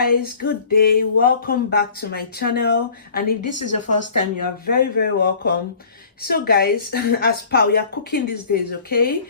guys, good day. Welcome back to my channel, and if this is your first time, you are very welcome. So guys, as per we are cooking these days, okay,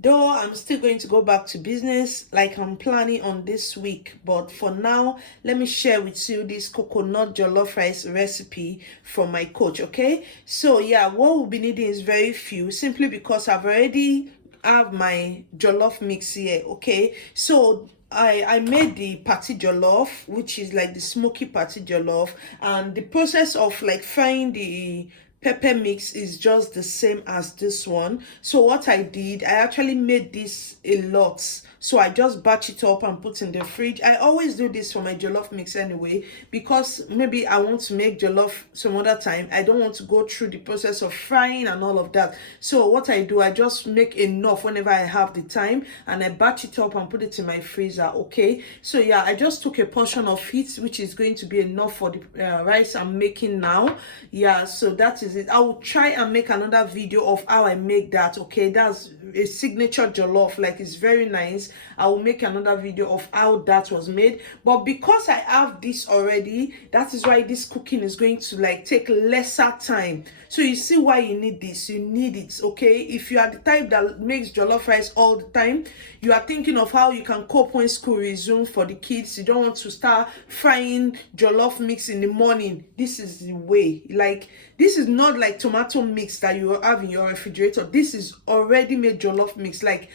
though I'm still going to go back to business like I'm planning on this week, but for now let me share with you this coconut jollof rice recipe from my coach. Okay, so yeah, what we'll be needing is very few, simply because I've already have my jollof mix here. Okay, so I made the party jollof, which is like the smoky party jollof, and the process of like frying the pepper mix is just the same as this one. So what I did, I actually made this a lot, so I just batch it up and put in the fridge. I always do this for my jollof mix anyway, because maybe I want to make jollof some other time. I don't want to go through the process of frying and all of that. So what I do, I just make enough whenever I have the time, and I batch it up and put it in my freezer. Okay, so yeah, I just took a portion of it, which is going to be enough for the rice I'm making now. Yeah, so that is it. I will try and make another video of how I make that. Okay, that's a signature jollof, like it's very nice. I will make another video of how that was made, but because I have this already, that is why this cooking is going to like take lesser time. So you see why you need this. You need it. Okay, if you are the type that makes jollof rice all the time, you are thinking of how you can cope when school resumes for the kids, you don't want to start frying jollof mix in the morning, this is the way. Like, this is not like tomato mix that you have in your refrigerator. This is already made jollof mix. Like,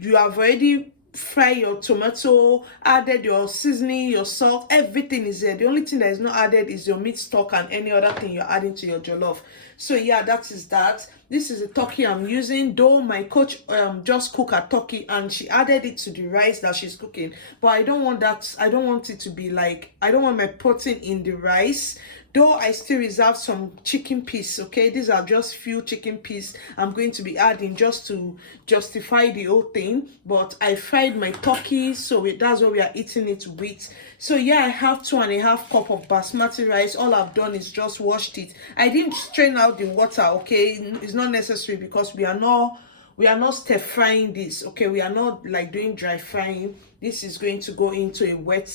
you have already fry your tomato, added your seasoning, your salt, everything is there. The only thing that is not added is your meat stock and any other thing you're adding to your jollof. So yeah, that is that. This is the turkey I'm using, though my coach just cooked a turkey and she added it to the rice that she's cooking, but I don't want that. I don't want it to be like, I don't want my protein in the rice, though I still reserve some chicken piece. Okay, these are just few chicken piece I'm going to be adding just to justify the whole thing. But I fried my turkey, so that's what we are eating it with. So yeah, I have 2.5 cups of basmati rice. All I've done is just washed it. I didn't strain out the water. Okay, it's not necessary because we are not stir frying this. Okay, we are not like doing dry frying. This is going to go into a wet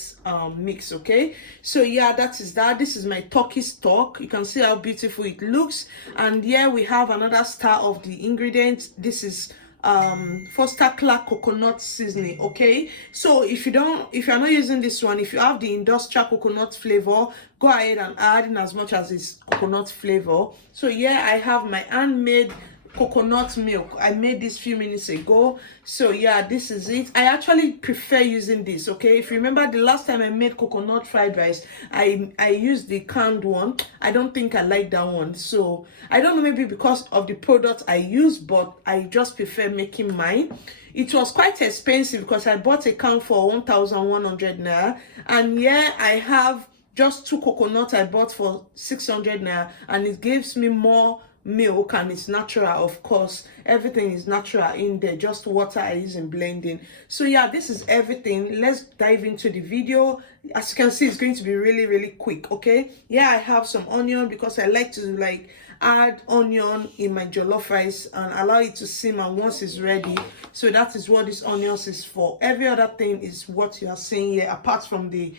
mix. Okay, so yeah, that is that. This is my turkey stock. You can see how beautiful it looks. And here we have another star of the ingredients. This is Foster Clark coconut seasoning. Okay, so if you're not using this one, if you have the industrial coconut flavor, go ahead and add in as much as it's coconut flavor. So yeah, I have my handmade coconut milk. I made this few minutes ago. So yeah, this is it. I actually prefer using this. Okay, if you remember the last time I made coconut fried rice, I used the canned one. I don't think I like that one, so I don't know, maybe because of the product I use, but I just prefer making mine. It was quite expensive because I bought a can for 1,100 naira, and yeah, I have just 2 coconut I bought for 600 naira, and it gives me more milk, and it's natural. Of course, everything is natural in there, just water I use in blending. So yeah, this is everything. Let's dive into the video. As you can see, it's going to be really quick. Okay, yeah, I have some onion because I like to like add onion in my jollof rice and allow it to simmer once it's ready. So that is what this onions is for. Every other thing is what you are seeing here, apart from the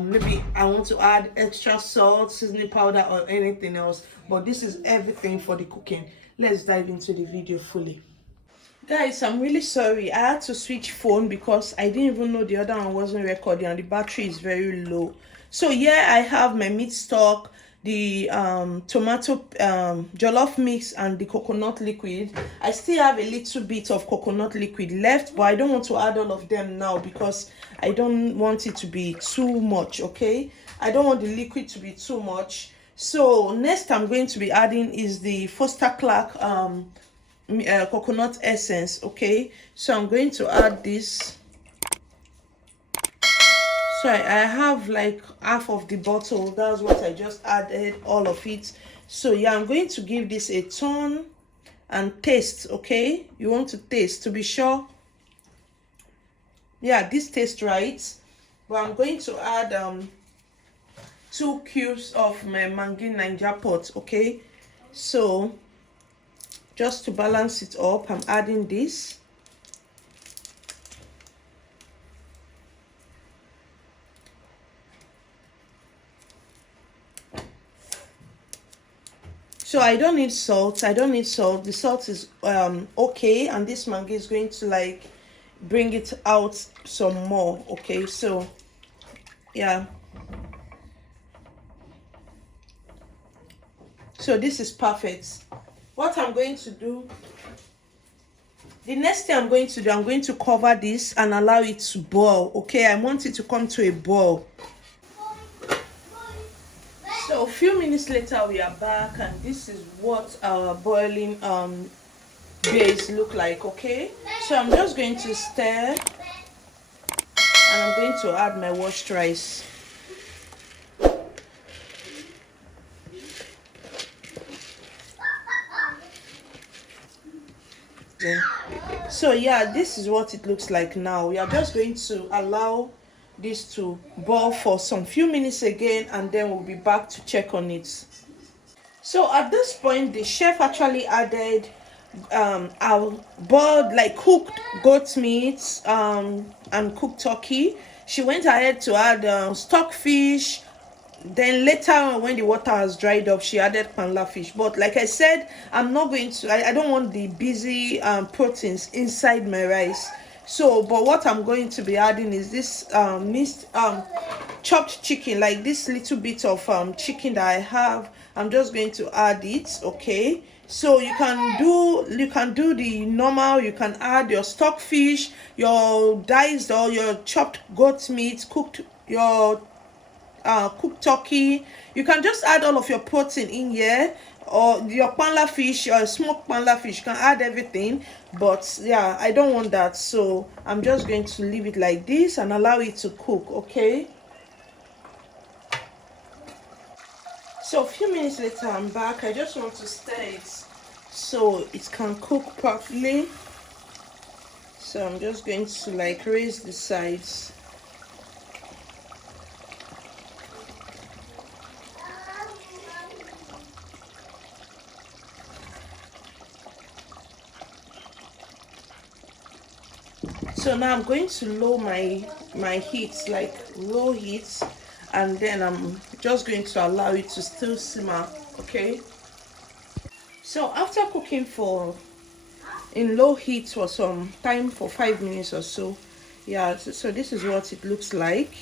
maybe I want to add extra salt, seasoning powder, or anything else, but this is everything for the cooking. Let's dive into the video fully. Guys, I'm really sorry, I had to switch phone because I didn't even know the other one wasn't recording and the battery is very low. So yeah, I have my meat stock, the tomato jollof mix, and the coconut liquid. I still have a little bit of coconut liquid left, but I don't want to add all of them now because I don't want it to be too much. Okay, I don't want the liquid to be too much. So next I'm going to be adding is the Foster Clark coconut essence. Okay, so I'm going to add this. So I have like half of the bottle. That's what I just added, all of it. So yeah, I'm going to give this a turn and taste. Okay, you want to taste to be sure. Yeah, this tastes right. But I'm going to add 2 cubes of my Mangi Ninja pot. Okay, so just to balance it up, I'm adding this. So I don't need salt. I don't need salt. The salt is okay, and this Maggi is going to like bring it out some more. Okay, so yeah. So this is perfect. What I'm going to do, the next thing I'm going to do, I'm going to cover this and allow it to boil. Okay, I want it to come to a boil. So a few minutes later we are back, and this is what our boiling base look like. Okay, so I'm just going to stir, and I'm going to add my washed rice. So yeah, this is what it looks like now. We are just going to allow this to boil for some few minutes again, and then we'll be back to check on it. So at this point the chef actually added our boiled, like cooked goat meat and cooked turkey. She went ahead to add stockfish. Then later when the water has dried up, she added panla fish. But like I said, I'm not going to, I don't want the busy proteins inside my rice. So but what I'm going to be adding is this mixed chopped chicken, like this little bit of chicken that I have. I'm just going to add it. Okay, so you can do the normal. You can add your stockfish, your diced or your chopped goat meat, cooked cooked turkey. You can just add all of your protein in here, or your panla fish or smoked panla fish. You can add everything, but yeah, I don't want that, so I'm just going to leave it like this and allow it to cook. Okay, so a few minutes later I'm back. I just want to stir it so it can cook properly. So I'm just going to like raise the sides. So now I'm going to lower my heat, like low heat, and then I'm just going to allow it to still simmer. Okay, so after cooking for in low heat for some time, for 5 minutes or so, yeah, so this is what it looks like.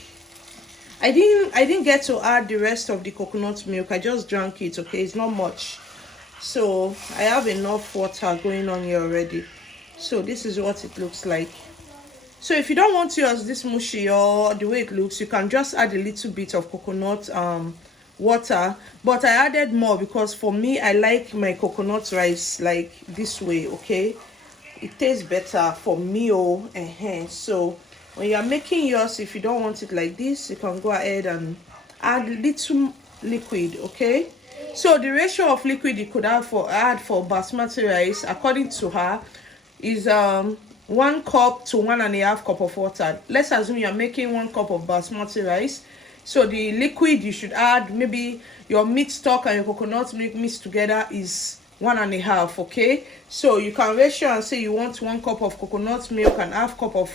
I didn't get to add the rest of the coconut milk. I just drank it. Okay, it's not much, so I have enough water going on here already. So this is what it looks like. So if you don't want to use this mushy or the way it looks, you can just add a little bit of coconut water. But I added more because for me, I like my coconut rice like this way. Okay, it tastes better for me. So when you are making yours, if you don't want it like this, you can go ahead and add little liquid. Okay, so the ratio of liquid you could add for basmati rice, according to her, is 1 cup to 1.5 cup of water. Let's assume you're making 1 cup of basmati rice, so the liquid you should add, maybe your meat stock and your coconut milk mixed together, is 1.5. Okay, so you can ratio and say you want 1 cup of coconut milk and half cup of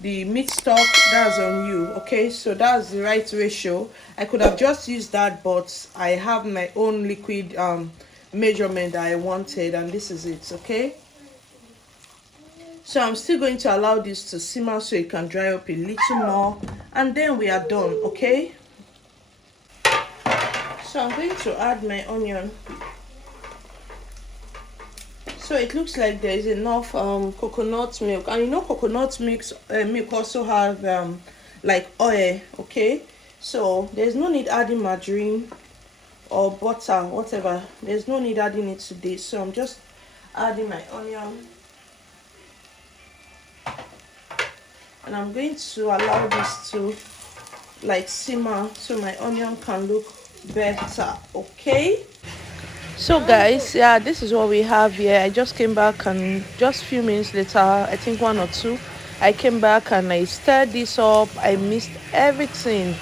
the meat stock. That's on you. Okay, so that's the right ratio. I could have just used that, but I have my own liquid measurement that I wanted, and this is it. Okay, so I'm still going to allow this to simmer so it can dry up a little more, and then we are done. Okay, so I'm going to add my onion. So it looks like there is enough coconut milk, and you know coconut milk also have like oil. Okay, so there's no need adding margarine or butter, whatever. There's no need adding it to this. So I'm just adding my onion, and I'm going to allow this to like simmer so my onion can look better. Okay, so guys, yeah, this is what we have here. I just came back, and just a few minutes later, I think 1 or 2, I came back and I stirred this up. I mixed everything.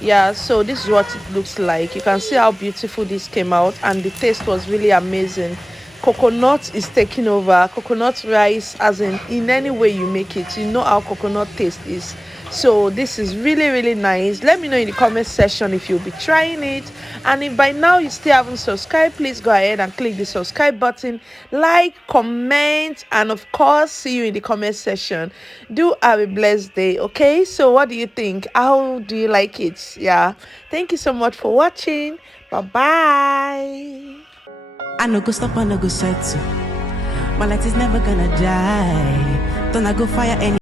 Yeah, so this is what it looks like. You can see how beautiful this came out, and the taste was really amazing. Coconut is taking over. Coconut rice, as in any way you make it, you know how coconut taste is. So this is really nice. Let me know in the comment section if you'll be trying it, and if by now you still haven't subscribed, please go ahead and click the subscribe button, like, comment, and of course see you in the comment section. Do have a blessed day. Okay, so what do you think? How do you like it? Yeah, thank you so much for watching. Bye bye. I no go stop, I no go settle. My light is never gonna die. Don't I go fire any